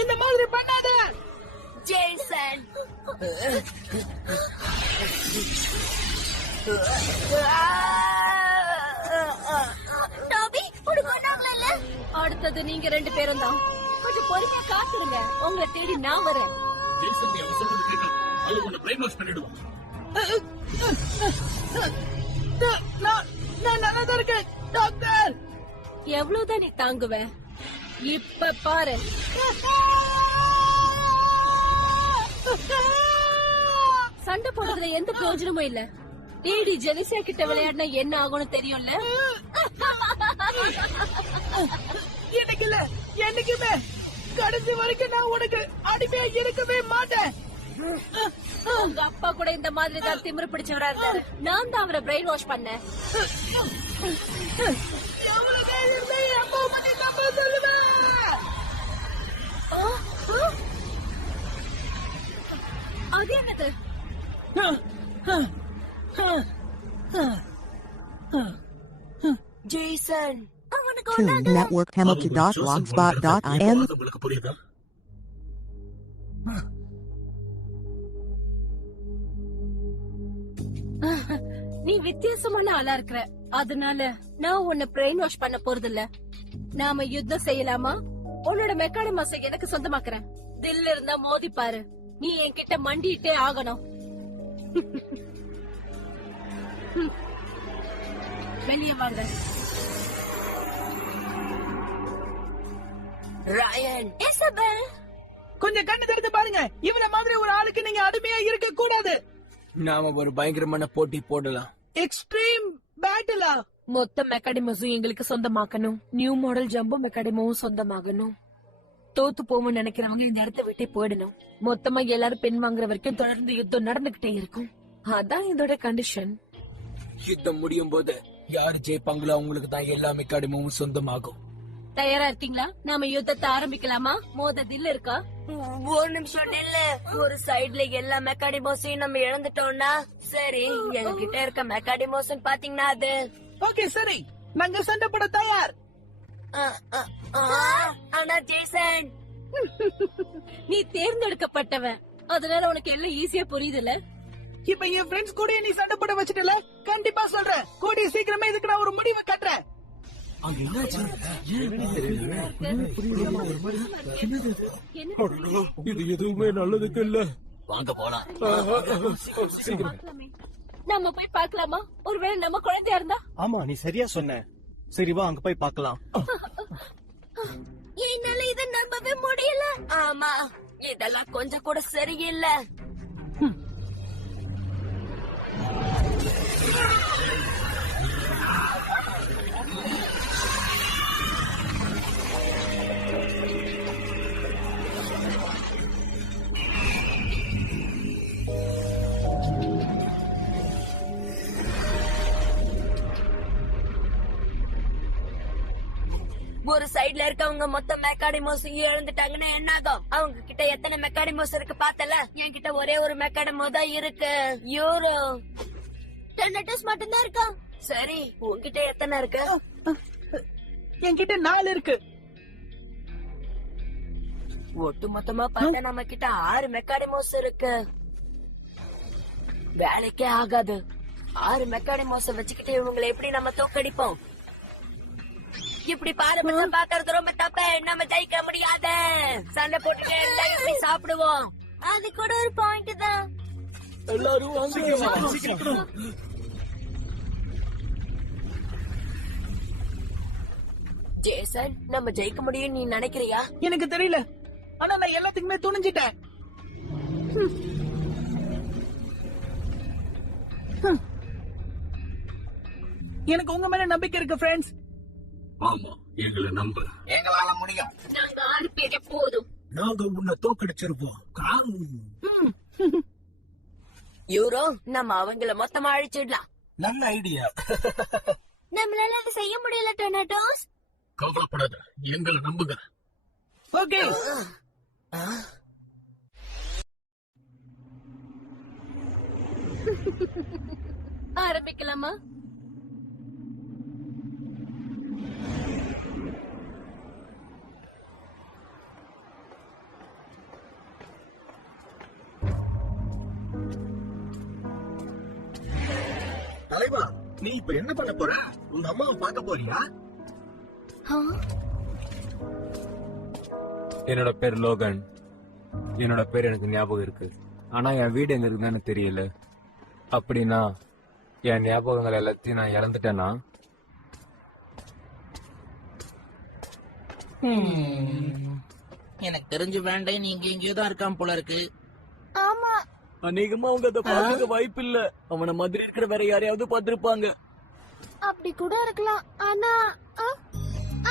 இந்த மாதிரி பண்ணாத ஜேசன். டாபி உனக்கு அடுத்தது நீங்க 2 பேரும் தான். கொஞ்சம் பொறுமையா காத்துருங்க. உங்களை தேடி நான் வரேன். நான் நல்லா இருக்கேன் டாக்டர். எவ்வளவுதான் நீ தாங்குவ? இப்ப பாரு. சண்டை போடுறதுல எந்த பிரயோஜனமும் இல்ல. டிடி ஜெலிசியா கிட்ட விளையாடினா என்ன ஆகும்னு தெரியும்ல. எனக்கு இல்ல, என்னைக்குமே கடைசி வரைக்கும் நான் உனக்கு அடிமையா இருக்கவே மாட்டேன். உங்க அப்பா கூட இந்த மாதிரி தான் திமிரு பிடிச்சவரா இருந்தாரு. நான் தான் அவரை பிரெயின் வாஷ் பண்ணேன். அது என்னது? Jason Tune Network Hamilton.blogspot.in. நீ வித்தியாசமான ஆளா இருக்கிற. அதனால நான் உன்னை பிரெயின் வாஷ் பண்ண போறது இல்ல. நாம யுத்தம் செய்யலாமா? உன்னோட மெக்கானிமஸை எனக்கு சொந்தமாக்குறேன். தில் இருந்தா மோதி பாரு. நீ என்கிட்ட மண்டிட்டே ஆகணும். வெளியே வாங்க. ராயன், இசபெல், கொஞ்சம் கண்ணு திறந்து பாருங்க. இவன மாதிரி ஒரு ஆளுக்கு நீங்க அடிமையா இருக்க கூடாது. நாம ஒரு பயங்கரமான போட்டி போடலாம். எக்ஸ்ட்ரீம் பேட்டிலா? மொத்த மெக்காடிமஸும் எங்களுக்கு சொந்தமாக்கணும். நியூ மாடல் ஜம்போ மெக்காடிமோவும் சொந்தமாகணும். தோத்து போவோம்னு நினைக்கிறவங்க இந்த இடத்த விட்டே போயிடணும். மொத்தமா எல்லாரும் பெண் வாங்குற வரைக்கும் தொடர்ந்து யுத்தம் நடந்துகிட்டே இருக்கும். அதான் இதோட கண்டிஷன். யுத்தம் முடியும் போது யாரு ஜெயிப்பாங்களோ அவங்களுக்கு தான் எல்லா மெக்காடிமோவும் சொந்தமாகும். தயாரா இருக்கீங்களா? நாம யுத்தத்தை ஆரம்பிக்கலாமா? மோத தில் இருக்கா? ஒரு நிமிஷம் இல்ல. ஒரு சைடுல எல்லா மெக்காடிமோஸையும் நம்ம இழந்துட்டோம்னா சரி, எங்க கிட்ட இருக்க மெக்காடிமோஸ் பாத்தீங்கன்னா அது ஓகே சரி, நாங்க சண்டை போட தயார். ஆனா ஜேசன், நீ தேர்ந்தெடுக்கப்பட்டவன், அதனால உனக்கு எல்லாம் ஈஸியா புரியுதுல. இப்ப என் ஃப்ரெண்ட்ஸ் கூட நீ சண்டை போட வச்சிட்டல. கண்டிப்பா சொல்றேன், கூடிய சீக்கிரமே இதுக்கு நான் ஒரு முடிவை கட்டுறேன். இது எதுவுமே நல்லதுக்கு இல்ல. வாங்க போலாம். நம்ம போய் பார்க்கலாமா? ஒருவேளை நம்ம குழந்தையா இருந்தா? ஆமா, நீ சரியா சொன்ன. சரி வா, அங்க போய் பார்க்கலாம். என்னால இதை நம்பவே முடியல. ஆமா, இதெல்லாம் கொஞ்சம் கூட சரியில்லை. ஒரு சைடுல இருக்கவங்க மொத்த மெக்காடிமோஸ் இழந்துட்டாங்கன்னா என்ன ஆகும்? அவங்க கிட்ட எத்தனை மெக்காடிமோஸ் இருக்கு பார்த்தல? என்கிட்ட ஒரே ஒரு மெக்காடிமோ தான் இருக்கு. யூரோ டென்னட்டஸ் மட்டும்தான் இருக்கா? சரி, உன்கிட்ட எத்தனை இருக்கு? என்கிட்ட 4 இருக்கு. ஒட்டு மொத்தமா பார்த்தா நம்ம கிட்ட 6 மெக்காடிமோஸ் இருக்கு. வேலைக்கே ஆகாது. 6 மெக்காடிமோஸ வச்சுக்கிட்டு இவங்களை எப்படி நம்ம தோக்கடிப்போம்? இப்படி பாரபட்சம் பாக்குறது ரொம்ப தப்பு. நம்ம ஜெயிக்க முடியாது. சண்டை போட்டு சாப்பிடுவோம். அது கூட ஒரு பாயிண்ட் தான். எல்லாரும் ஜேசன், நம்ம ஜெயிக்க முடியும் நீ நினைக்கிறியா? எனக்கு தெரியல, ஆனா நான் எல்லாத்துக்குமே துணிஞ்சிட்டேன். எனக்கு உங்க மேல நம்பிக்கை இருக்கு ஃப்ரெண்ட்ஸ். ஆமா, எங்களை நம்ப. எங்களால முடியும். நாங்க 6 பேரே போதும். நாங்க உன்னை தோக்கடிச்சிருப்போம். யூரோ, நம்ம அவங்கள மொத்தமா அழிச்சிடலாம். நல்ல ஐடியா. நம்மளால அதை செய்ய முடியல டொனாட்டோஸ். கவலைப்படாத, எங்களை நம்புங்க. ஓகே, ஆரம்பிக்கலாமா? தலைவா, நீ இப்ப என்ன பண்ண போற? உங்க அம்மாவை பார்க்க போறியா? என்னோட பேர் லோகன். என்னோட பேர் எனக்கு ஞாபகம் இருக்கு. ஆனா என் வீடு எங்க இருக்குன்னு எனக்கு தெரியல. அப்படின்னா என் ஞாபகங்கள் எல்லாத்தையும் நான் இழந்துட்டேன்னா? எனக்கு தெரிஞ்சு வேண்டாம், நீங்க எங்கேயோதான் இருக்கான் போல இருக்கு. ஆமா, அநேகமா அவங்க அதை பார்க்க வாய்ப்பு இல்ல. அவன மாதிரி இருக்கிற வேற யாரையாவது பார்த்திருப்பாங்க. அப்படி கூட இருக்கலாம். ஆனா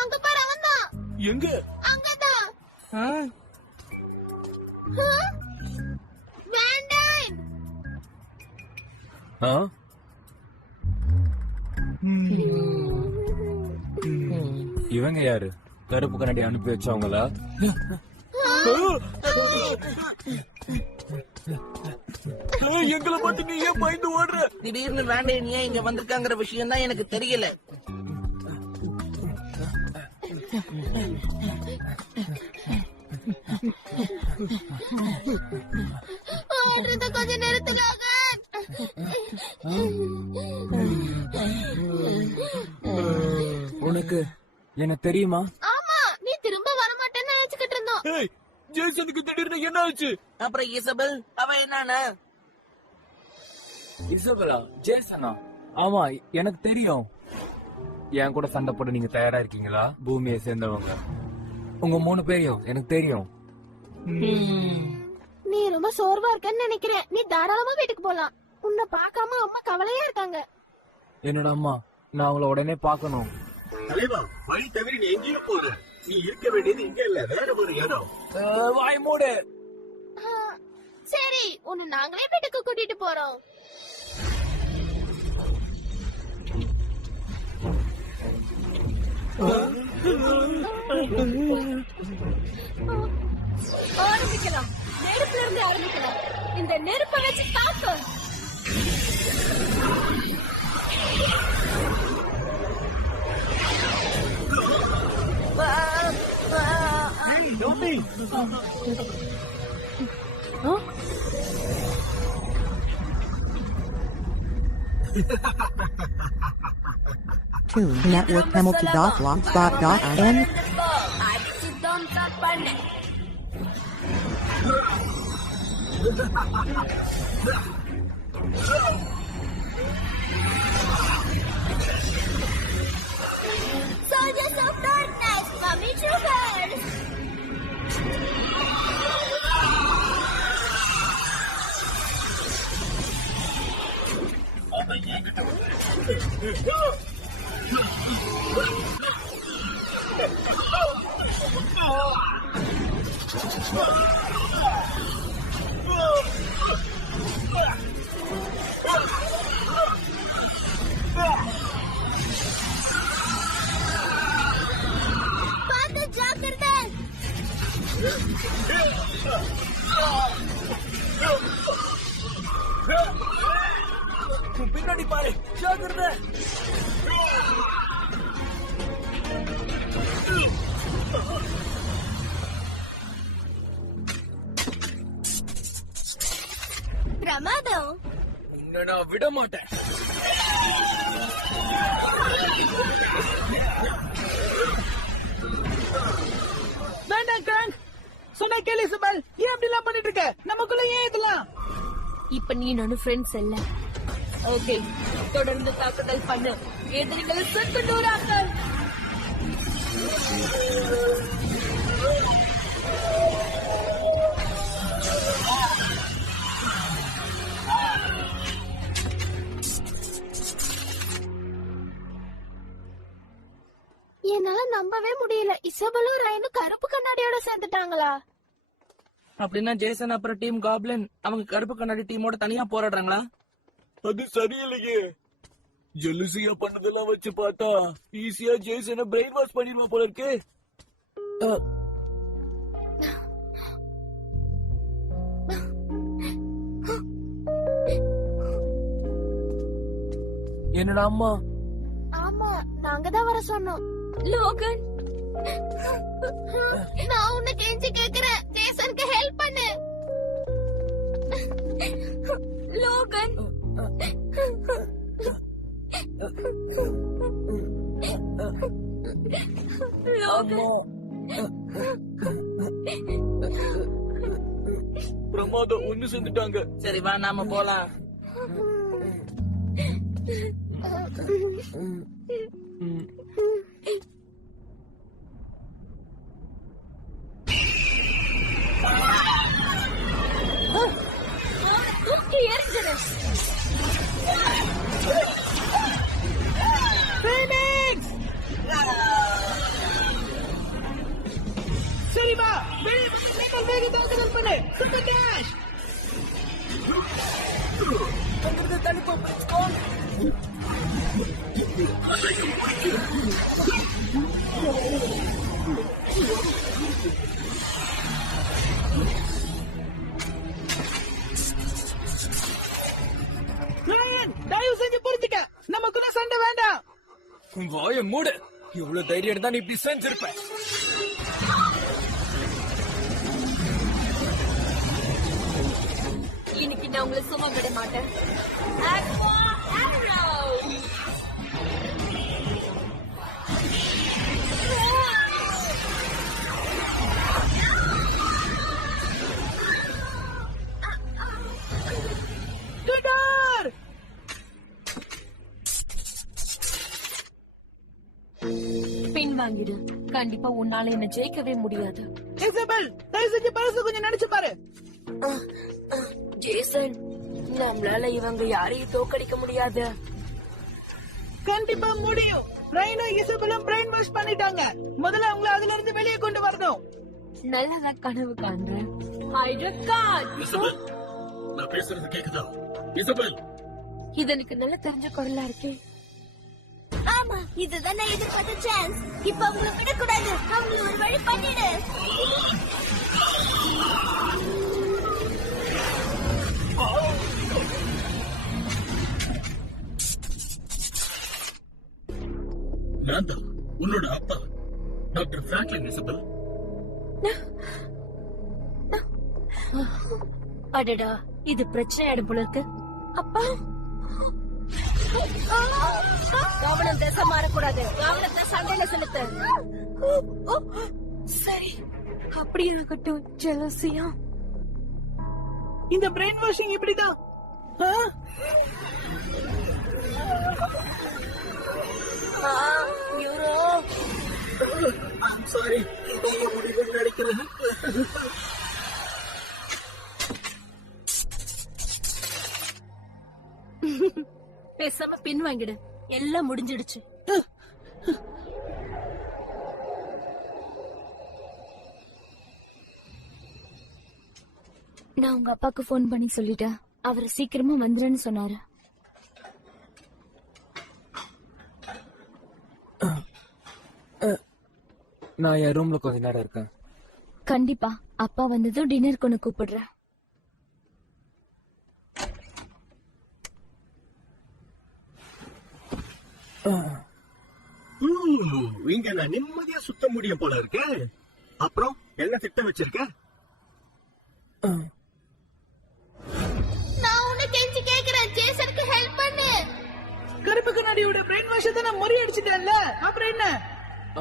அங்க பாரு, அவன் தான். எங்க? அங்கதான். ஆ? வேண்டாம். ஆ? இவங்க யாரு? கருப்பு கண்ணாடி அனுப்பி வச்சவங்களா? எங்களை பார்த்து நீ ஏன் பயந்து ஓடுற? திடீர்னு வேண்டாம் ஏன் இங்க வந்திருக்காங்கிற விஷயம் தான் எனக்கு தெரியல. கொஞ்சம் நிறுத்துக்காக. உனக்கு என்ன தெரியுமா? ஆமா, நீ திரும்ப வரமாட்டேன்னு நினைச்சுக்கிட்டு இருந்தோம். ஏய், ஜேசனுக்கு திடீர்னு என்ன ஆச்சு? அப்புறம் இசபெல் அவ என்னன்னா? இசபெலா? ஜேசனா? ஆமா, எனக்கு தெரியும். என் கூட சண்டை போட நீங்க தயாரா இருக்கீங்களா? பூமியை சேர்ந்தவங்க உங்க 3 பேரையும் எனக்கு தெரியும். நீ ரொம்ப சோர்வா இருக்கன்னு நினைக்கிறேன். நீ தாராளமா வீட்டுக்கு போலாம். உன்னை பார்க்காம அம்மா கவலையா இருக்காங்க. என்னோட அம்மா, நான் அவங்கள உடனே பார்க்கணும். தலைவா, வழி தவிர நீ எங்கேயும் போற? நீ இருக்க வேண்டியது இங்க இல்ல, வேற ஒரு இடம். வாய் மூடு. சரி, உன்னை நாங்களே வீட்டுக்கு கூட்டிட்டு போறோம். ஆரம்பிக்கலாம். நெருப்புல இருந்து ஆரம்பிக்கலாம். இந்த நெருப்பை வச்சு தாக்கு. Tune Network Hamilton.blogspot.in. அடிச்சுதான் ஸ்டார்ட் பண்ணு. Soldiers of darkness, coming to her. பார்த்து ஜாக்கிரதை. பின்னாடி பாரு, ஜாக்கிரதை. பிரமாதம். உன்னை நான் விட மாட்டேன். வேண்டாம் கிராங்க், சொன்ன கேளு இசபெல். ஏன் அப்படி எல்லாம் பண்ணிட்டு இருக்க? நமக்குள்ள ஏன் இதெல்லாம்? இப்ப நீ நானும் ஃப்ரெண்ட்ஸ் இல்ல. ஓகே, தொடர்ந்து தாக்குதல் பண்ணு. எதிரிகளை சுட்டு நூறாக்கள். என்னால நம்பவே முடியல. இசபெலும் ரயனும் கருப்பு கண்ணாடியோட சேர்ந்துட்டாங்களா? அப்படின்னா ஜேசன் அப்புறம் டீம் காப்லின் அவங்க கருப்பு கண்ணாடி டீமோட தனியா போராடுறாங்களா? அது சரியில்லையே. ஜெலுசியா பண்ணதெல்லாம் வச்சு பார்த்தா ஈஸியா ஜேசனை பிரெயின் வாஷ் பண்ணிடுவா போல இருக்கு. என்னோட அம்மா. ஆமா, நாங்க தான் வர சொன்னோம். லோகன், நான் உன்னை கெஞ்சி கேக்குறேன், ஜேசனுக்கு ஹெல்ப் பண்ணு. லோகன், அம்மா. பிரமாதம் ஒண்ணு செஞ்சுட்டாங்க. சரி வா நாம போலாம். தூக்கி எறிஞ்சிரு. ஃபீனிக்ஸ்! சரி வா வேக தாக்குதல் பண்ணு. Super dash. அங்கிருந்து தடுப்போம். தயவு செஞ்சு புரிஞ்சுக்க, நமக்குள்ள சண்டை வேண்டாம். வாய மூடு. இவ்வளவு தைரியம் இருந்தா நீ இப்படி செஞ்சிருப்ப. இன்னைக்கு நான் உங்களை சும்மா விட மாட்டேன். Aqua Arrow! Tudor! பின் வாங்கிடு. கண்டிப்பா உன்னால என்ன ஜெயிக்கவே முடியாது. இசபெல், தயவு செஞ்சு பரிசு கொஞ்சம் நினைச்சு பாரு. ஜேசன், நம்மளால இவங்க யாரையும் தோக்கடிக்க முடியாது. கண்டிப்பா முடியும். பிரைனும் இசபெலும் பிரைன் வாஷ் பண்ணிட்டாங்க. முதல்ல அவங்கள அதுல இருந்து வெளியே கொண்டு வரணும். நல்லதா கனவு காண்றேன். ஹைட்ரகாட். இசபெல், நான் பேசுறது கேக்குதா? இசபெல், இது எனக்கு நல்லா தெரிஞ்ச குரலா இருக்கே. ஆமா, இதுதான் நான் எதிர்பார்த்த சான்ஸ். இப்ப அவங்களை விடக்கூடாது. அவங்களை ஒரு வழி பண்ணிடு. நான் தான் உன்னோட அப்பா டாக்டர் பிராங்க்லின். இசபெல், அடடா, இது பிரச்சனை ஆயிடும் போல இருக்கு. அப்பா, கவனம் திசை மாறக்கூடாது. கவனத்தை சண்டையில செலுத்து. சரி, அப்படியே ஆகட்டும். ஜெலசியா, இந்த பிரெயின் வாஷிங் இப்படிதான். சாரி, முடிவு நினைக்கிறேன். பேசாம பின் வாங்கிடு. எல்லாம் முடிஞ்சிடுச்சு. நான் உங்க அப்பாக்கு போன் பண்ணி சொல்லிட்டேன். அவர் சீக்கிரமா வந்துருன்னு சொன்னாரு. நான் என் ரூம்ல கொஞ்ச நேரம் இருக்கேன். கண்டிப்பா அப்பா வந்ததும் டின்னருக்கு ஒன்னு கூப்பிடுறேன். இங்க நான் நிம்மதியா சுத்த முடியும் போல இருக்கு. அப்புறம் என்ன திட்டம் வச்சிருக்க? நான் உன்னை கெஞ்சி கேக்குறேன், ஜேசனுக்கு ஹெல்ப் பண்ணு. கருப்பு கண்ணாடியோட பிரெயின் வாஷ் தான் நான் முறியடிச்சிட்டேன்ல, அப்புறம் என்ன?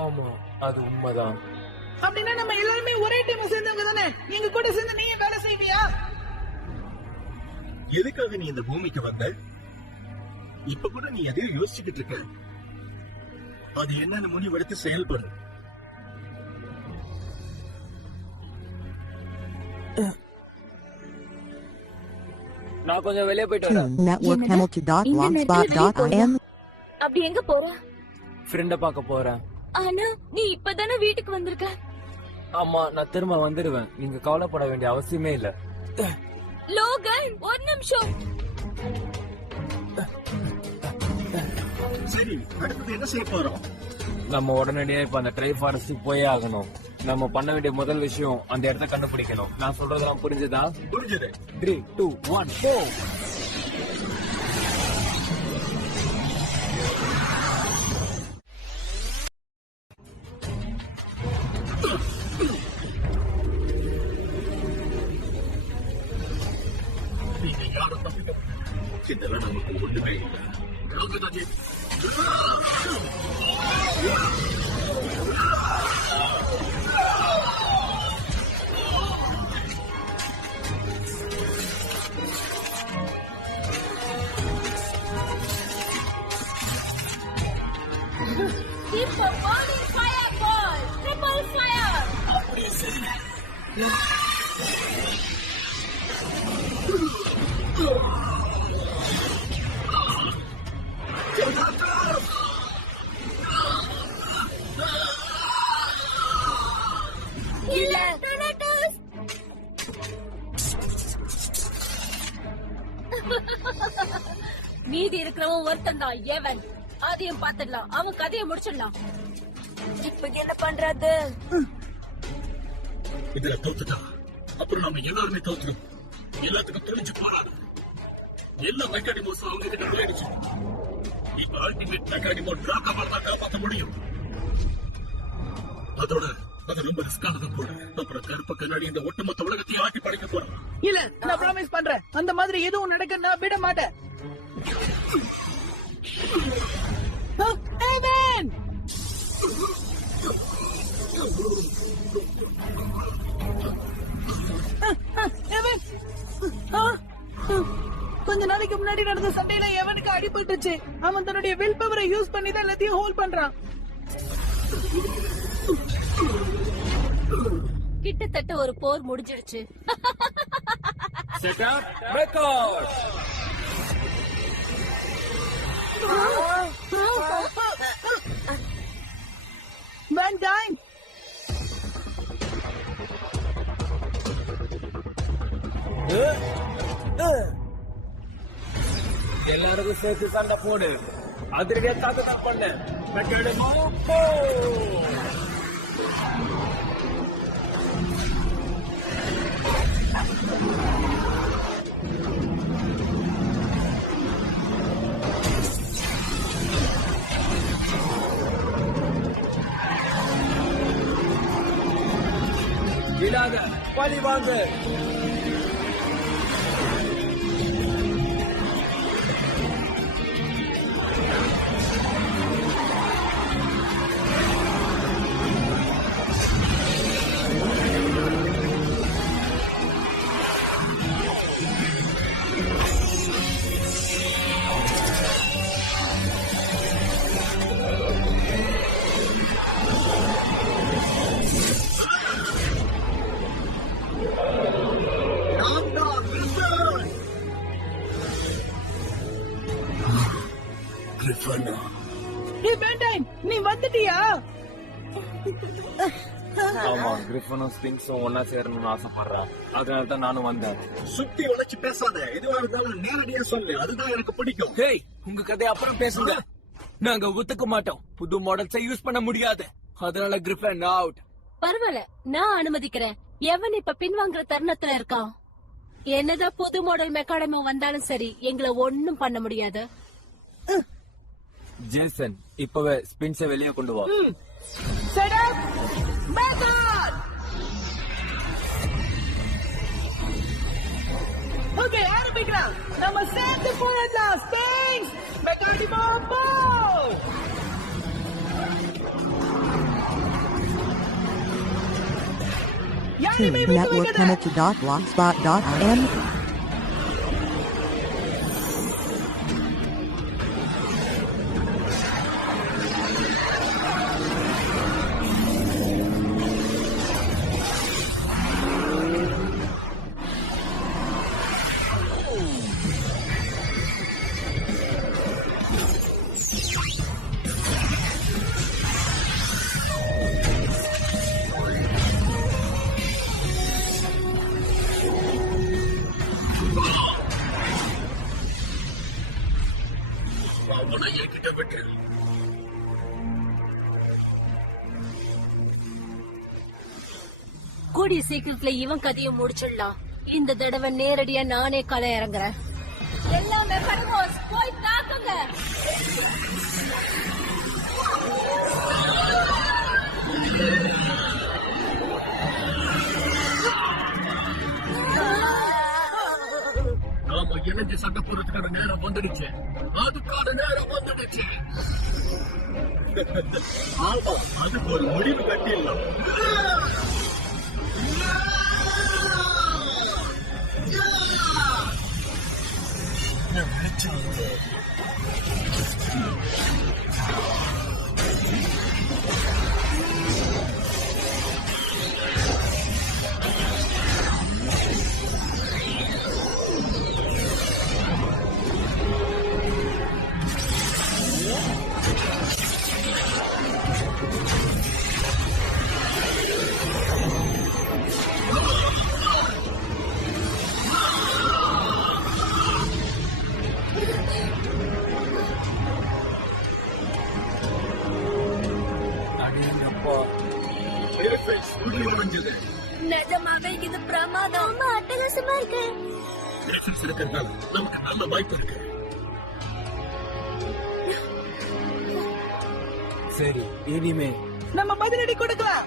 ஆமா, அது உண்மைதான். அப்படின்னா நம்ம எல்லாருமே ஒரே டீம் சேர்ந்தவங்க தானே. எங்க கூட சேர்ந்து நீ வேலை செய்வியா? எதுக்காக நீ இந்த பூமிக்கு வந்த? இப்ப கூட நீ எதையும் யோசிச்சுக்கிட்டு இருக்க. அது என்னன்னு முடிவெடுத்து செயல்படு. நான் கொஞ்சம் வெளியே போயிட்டு வரேன். Network Hamilton.blogspot.in. அப்படி எங்க போற? ஃப்ரெண்ட பார்க்க போறேன். ஆனா நீ இப்பதானே வீட்டுக்கு வந்திருக்க. ஆமா, நான் திரும்ப வந்துடுவேன். நீங்க கவலைப்பட வேண்டிய அவசியமே இல்ல. லோகன், ஒரு நிமிஷம். சரி, அடுத்தது என்ன செய்ய போறோம்? நம்ம உடனடியா இப்ப அந்த ட்ரை ஃபாரஸ்ட் போயே ஆகணும். நம்ம பண்ண வேண்டிய முதல் விஷயம் அந்த இடத்த கண்டுபிடிக்கணும். நான் சொல்றதெல்லாம் புரிஞ்சுதா? புரிஞ்சது. 3, 2, 1, go. நீங்க யாரும் தப்பிக்க இதெல்லாம் நமக்கு ஒண்ணுமே இல்லை. இப்போ வாடி ஃபயர் பால் ட்ரிபிள் ஃபயர். அப்படியே சரி. இல்ல டொனேட்டோஸ். மீதி இருக்கிறவன் ஒருத்தன் தான் ஏவன். அதையும் பாத்துடலாம், அவன் கதையை முடிச்சிடலாம். இப்ப என்ன பண்றது? இதுல தோத்துட்டா அப்புறம் நம்ம எல்லாருமே தோத்துடும். எல்லாத்துக்கும் தெரிஞ்சு போறாது. எல்லா மெக்கானிமோஸும் அவங்க கிட்ட விளையாடுச்சு. இப்ப அல்டிமேட் மெக்கானிமோ டிராகா தான் காப்பாற்ற முடியும். அதோட அது ரொம்ப ரிஸ்கானது கூட. அப்புறம் கருப்ப கண்ணாடி இந்த ஒட்டுமொத்த உலகத்தையும் ஆட்டி படைக்க போறான். இல்ல, நான் ப்ராமிஸ் பண்றேன், அந்த மாதிரி எதுவும் நடக்க நான் விட மாட்டேன். ஏவன்! ஏவன்! கொஞ்ச நாளைக்கு முன்னாடி நடந்த சண்டையில எவனுக்கு அடிபட்டுச்சு. அவன் தன்னுடைய வில் பவரை யூஸ் பண்ணி தான் எல்லாத்தையும் ஹோல்ட் பண்றான். கிட்டத்தட்ட ஒரு போர் முடிஞ்சிடுச்சு. Setup record. Van Dyne! எல்லாருக்கும் சேர்த்து சண்டை போடு. அதிரடியா தாக்குதல் பண்ணு. மெக்கானிமோ போ. இல்லாத பழி வாங்க. Hey, Van Dyne, நீ வந்துட்டியா? ஆமா, கிரிஃபனும் ஸ்பிங்ஸும் ஒன்னா சேரணும்னு ஆசைப்படுறேன். அதனால தான் நானும் வந்தேன். சுத்தி உழைச்சு பேசாத. எதுவா இருந்தாலும் நேரடியா சொல்லு. அதுதான் எனக்கு பிடிக்கும். ஹேய், உங்க கதை அப்புறம் பேசுங்க. நாங்க ஒத்துக்க மாட்டோம். புது மாடல்ஸை யூஸ் பண்ண முடியாது. அதனால கிரிஃபன் அவுட். பரவாயில்ல, நான் அனுமதிக்கிறேன். எவன் இப்ப பின்வாங்குற தருணத்துல இருக்கான். என்னதான் புது மாடல் மெக்கானிமோ வந்தாலும் சரி, எங்களை ஒண்ணும் பண்ண முடியாது. ஜேசன், இப்பவே ஸ்பின்ஸை வெளியே கொண்டு வா. Set up method! Okay, ஆரம்பிக்கலாம். நம்ம சேர்ந்து போயிடலாம். Spins! மெக்கானிமோ ball! யாருமே விட்டு Network வைக்காத. Hamilton.blogspot.in அவனை என்கிட்ட விட்டு. கூடிய சீக்கிரத்துல இவன் கதையை முடிச்சிடலாம். இந்த தடவை நேரடியா நானே களை இறங்குறேன். எல்லாம் மெக்கானிமோஸ் போய் தாக்குங்க. நாம இணைஞ்சு சண்டை போடுறதுக்கான நேரம் வந்துடுச்சு. அதுக்கான நேரம் வந்துடுச்சு. ஆமா, அதுக்கு ஒரு முடிவு கட்டிடலாம். அடேங்கப்பா. சூரியன் உடைஞ்சது. நிஜமாவே இது பிரமாதம். ரொம்ப அட்டகாசமா இருக்கு. Patience இருக்கிறதால நமக்கு நல்ல வாய்ப்பு இருக்கு. சரி, இனிமே நம்ம பதிலடி கொடுக்கலாம்.